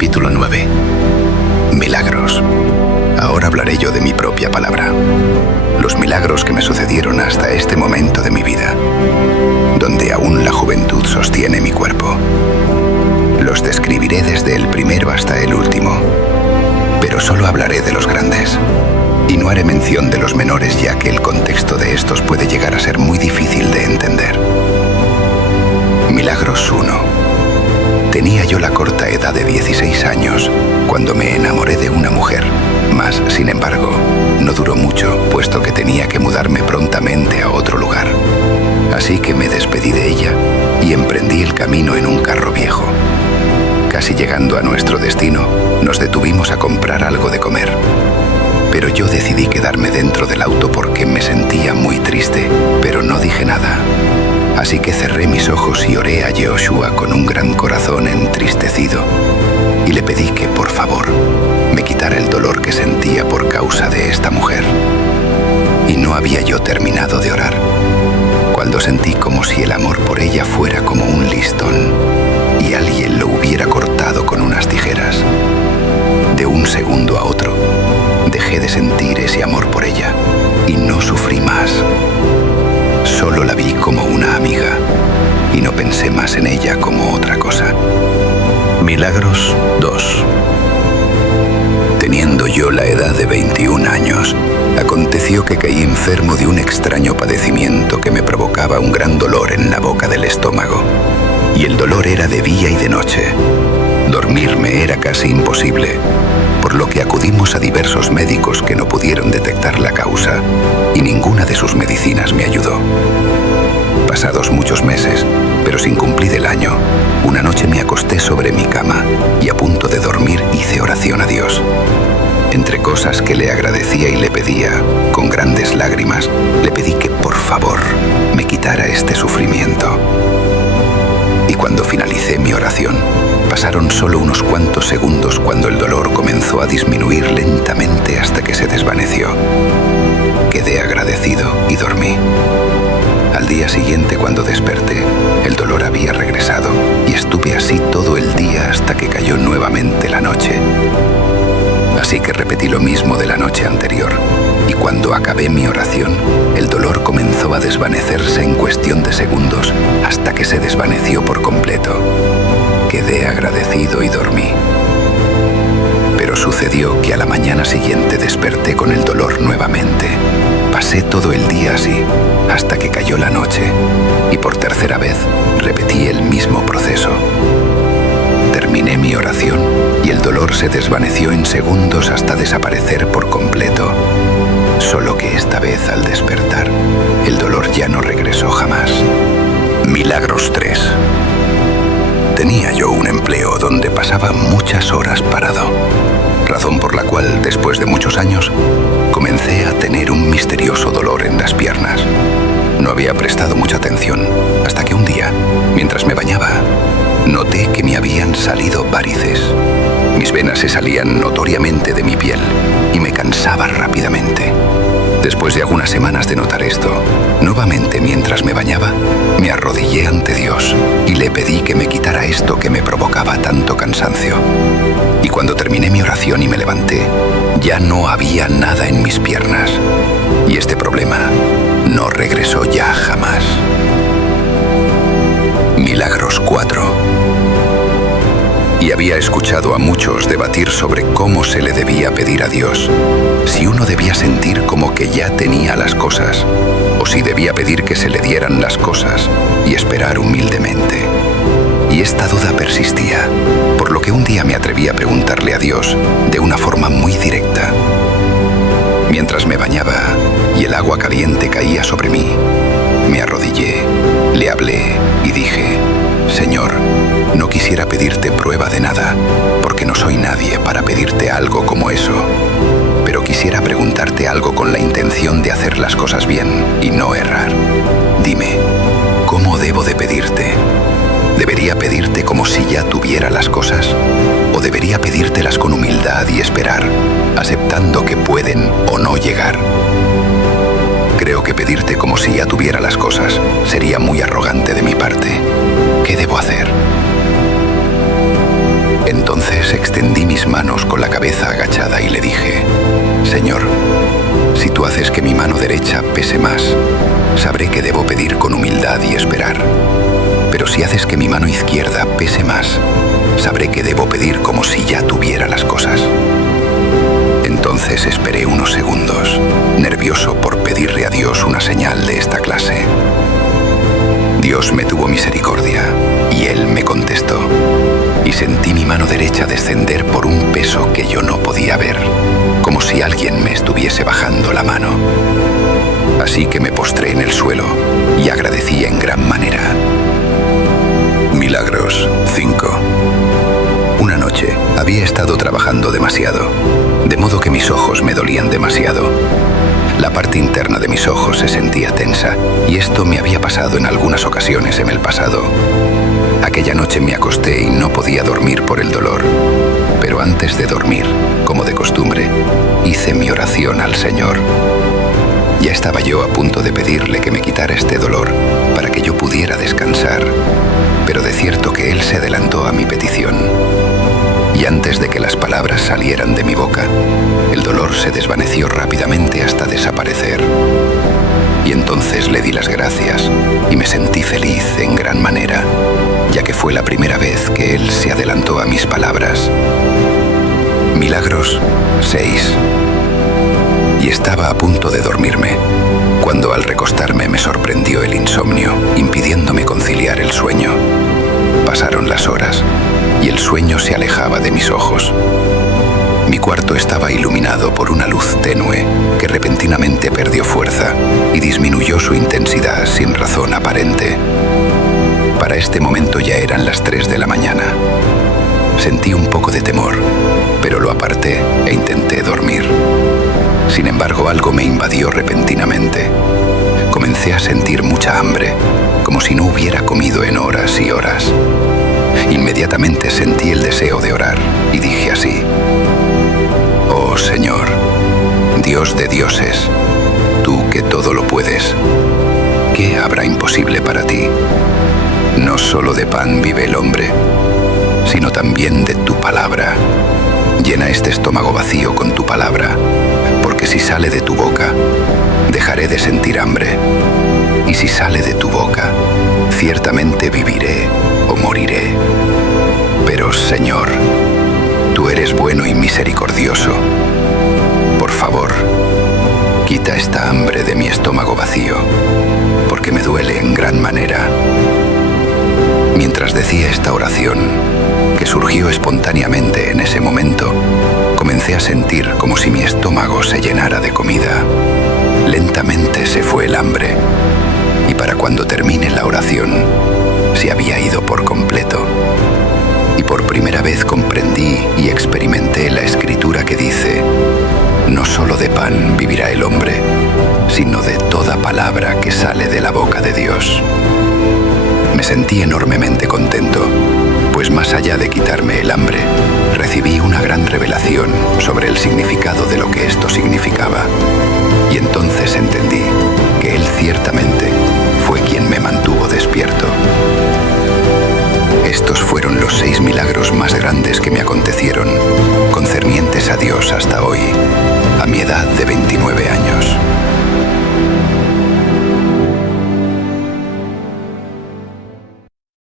Capítulo 9. Milagros. Ahora hablaré yo de mi propia palabra. Los milagros que me sucedieron hasta este momento de mi vida, donde aún la juventud sostiene mi cuerpo. Los describiré desde el primero hasta el último, pero solo hablaré de los grandes, y no haré mención de los menores, ya que el contexto de estos puede llegar a ser muy difícil de entender. Milagros 1. Tenía yo la corta edad de 16 años cuando me enamoré de una mujer, mas, sin embargo, no duró mucho, puesto que tenía que mudarme prontamente a otro lugar. Así que me despedí de ella y emprendí el camino en un carro viejo. Casi llegando a nuestro destino, nos detuvimos a comprar algo de comer. Pero yo decidí quedarme dentro del auto porque me sentía muy triste, pero no dije nada. Así que cerré mis ojos y oré a Yehoshua con un gran corazón entristecido, y le pedí que, por favor, me quitara el dolor que sentía por causa de esta mujer. Y no había yo terminado de orar, cuando sentí como si el amor por ella fuera como un listón, y alguien lo hubiera cortado con unas tijeras. De un segundo a otro, dejé de sentir ese amor por ella, y no sufrí más. Solo la vi como una amiga, y no pensé más en ella como otra cosa. Milagros 2. Teniendo yo la edad de 21 años, aconteció que caí enfermo de un extraño padecimiento que me provocaba un gran dolor en la boca del estómago, y el dolor era de día y de noche. Dormirme era casi imposible, por lo que acudimos a diversos médicos que no pudieron detectar la causa, y ninguna de sus medicinas me ayudó. Pasados muchos meses, pero sin cumplir el año, una noche me acosté sobre mi cama y a punto de dormir hice oración a Dios. Entre cosas que le agradecía y le pedía, con grandes lágrimas, le pedí que por favor me quitara este sufrimiento. Y cuando finalicé mi oración, pasaron solo unos cuantos segundos cuando el dolor comenzó a disminuir lentamente hasta que se desvaneció. Quedé agradecido y dormí. Al día siguiente, cuando desperté, el dolor había regresado y estuve así todo el día hasta que cayó nuevamente la noche. Así que repetí lo mismo de la noche anterior, y cuando acabé mi oración, el dolor comenzó a desvanecerse en cuestión de segundos hasta que se desvaneció por completo. Quedé agradecido y dormí. Pero sucedió que a la mañana siguiente desperté con el dolor nuevamente. Pasé todo el día así, hasta que cayó la noche, y por tercera vez repetí el mismo proceso. Terminé mi oración y el dolor se desvaneció en segundos hasta desaparecer por completo. Solo que esta vez, al despertar, el dolor ya no regresó jamás. Milagros 3. Tenía yo un empleo donde pasaba muchas horas parado, razón por la cual, después de muchos años, comencé a tener un misterioso dolor en las piernas. No había prestado mucha atención, hasta que un día, mientras me bañaba, noté que me habían salido varices. Mis venas se salían notoriamente de mi piel y me cansaba rápidamente. Después de algunas semanas de notar esto, nuevamente mientras me bañaba, me arrodillé ante Dios y le pedí que me quitara esto que me provocaba tanto cansancio. Y cuando terminé mi oración y me levanté, ya no había nada en mis piernas, y este problema no regresó ya jamás. Milagros 4. Y había escuchado a muchos debatir sobre cómo se le debía pedir a Dios, si uno debía sentir como que ya tenía las cosas, o si debía pedir que se le dieran las cosas y esperar humildemente. Y esta duda persistía, por lo que un día me atreví a preguntarle a Dios de una forma muy directa. Mientras me bañaba y el agua caliente caía sobre mí, me arrodillé, le hablé y dije: Señor, no quisiera pedirte prueba de nada, porque no soy nadie para pedirte algo como eso. Pero quisiera preguntarte algo con la intención de hacer las cosas bien y no errar. Dime, ¿cómo debo de pedirte? ¿Debería pedirte como si ya tuviera las cosas? ¿O debería pedírtelas con humildad y esperar, aceptando que pueden o no llegar? Creo que pedirte como si ya tuviera las cosas sería muy arrogante de mi parte. ¿Qué debo hacer? Entonces extendí mis manos con la cabeza agachada y le dije: Señor, si tú haces que mi mano derecha pese más, sabré que debo pedir con humildad y esperar. Pero si haces que mi mano izquierda pese más, sabré que debo pedir como si ya tuviera las cosas. Entonces esperé unos segundos, nervioso por pedirle a Dios una señal de esta clase. Dios me tuvo misericordia y Él me contestó, y sentí mi mano derecha descender por un peso que yo no podía ver, como si alguien me estuviese bajando la mano. Así que me postré en el suelo y agradecí en gran manera. Milagros 5. Una noche había estado trabajando demasiado, de modo que mis ojos me dolían demasiado. La parte interna de mis ojos se sentía tensa, y esto me había pasado en algunas ocasiones en el pasado. Aquella noche me acosté y no podía dormir por el dolor, pero antes de dormir, como de costumbre, hice mi oración al Señor. Ya estaba yo a punto de pedirle que me quitara este dolor para que yo pudiera descansar, pero de cierto que Él se adelantó a mi petición. Y antes de que las palabras salieran de mi boca, el dolor se desvaneció rápidamente hasta desaparecer. Y entonces le di las gracias y me sentí feliz en gran manera, ya que fue la primera vez que Él se adelantó a mis palabras. Milagros 6. Y estaba a punto de dormirme, cuando al recostarme me sorprendió el insomnio, impidiéndome conciliar el sueño. Pasaron las horas y el sueño se alejaba de mis ojos. Mi cuarto estaba iluminado por una luz tenue que repentinamente perdió fuerza y disminuyó su intensidad sin razón aparente. Para este momento ya eran las 3 de la mañana. Sentí un poco de temor, pero lo aparté e intenté dormir. Sin embargo, algo me invadió repentinamente. Comencé a sentir mucha hambre, como si no hubiera comido en horas y horas. Inmediatamente sentí el deseo de orar y dije así: Oh Señor, Dios de dioses, tú que todo lo puedes, ¿qué habrá imposible para ti? No solo de pan vive el hombre, sino también de tu palabra. Llena este estómago vacío con tu palabra, porque si sale de tu boca, dejaré de sentir hambre. Y si sale de tu boca, ciertamente viviré o moriré. Pero, Señor, tú eres bueno y misericordioso. Por favor, quita esta hambre de mi estómago vacío, porque me duele en gran manera. Mientras decía esta oración, que surgió espontáneamente en ese momento, comencé a sentir como si mi estómago se llenara de comida. Lentamente se fue el hambre, y para cuando termine la oración, se había ido por completo. Y por primera vez comprendí y experimenté la escritura que dice: no solo de pan vivirá el hombre, sino de toda palabra que sale de la boca de Dios. Me sentí enormemente contento, pues más allá de quitarme el hambre, recibí una gran revelación sobre el significado de lo que esto significaba. Y entonces entendí que Él ciertamente fue quien me mantuvo despierto. Estos fueron los 6 milagros más grandes que me acontecieron, concernientes a Dios hasta hoy, a mi edad de 29 años.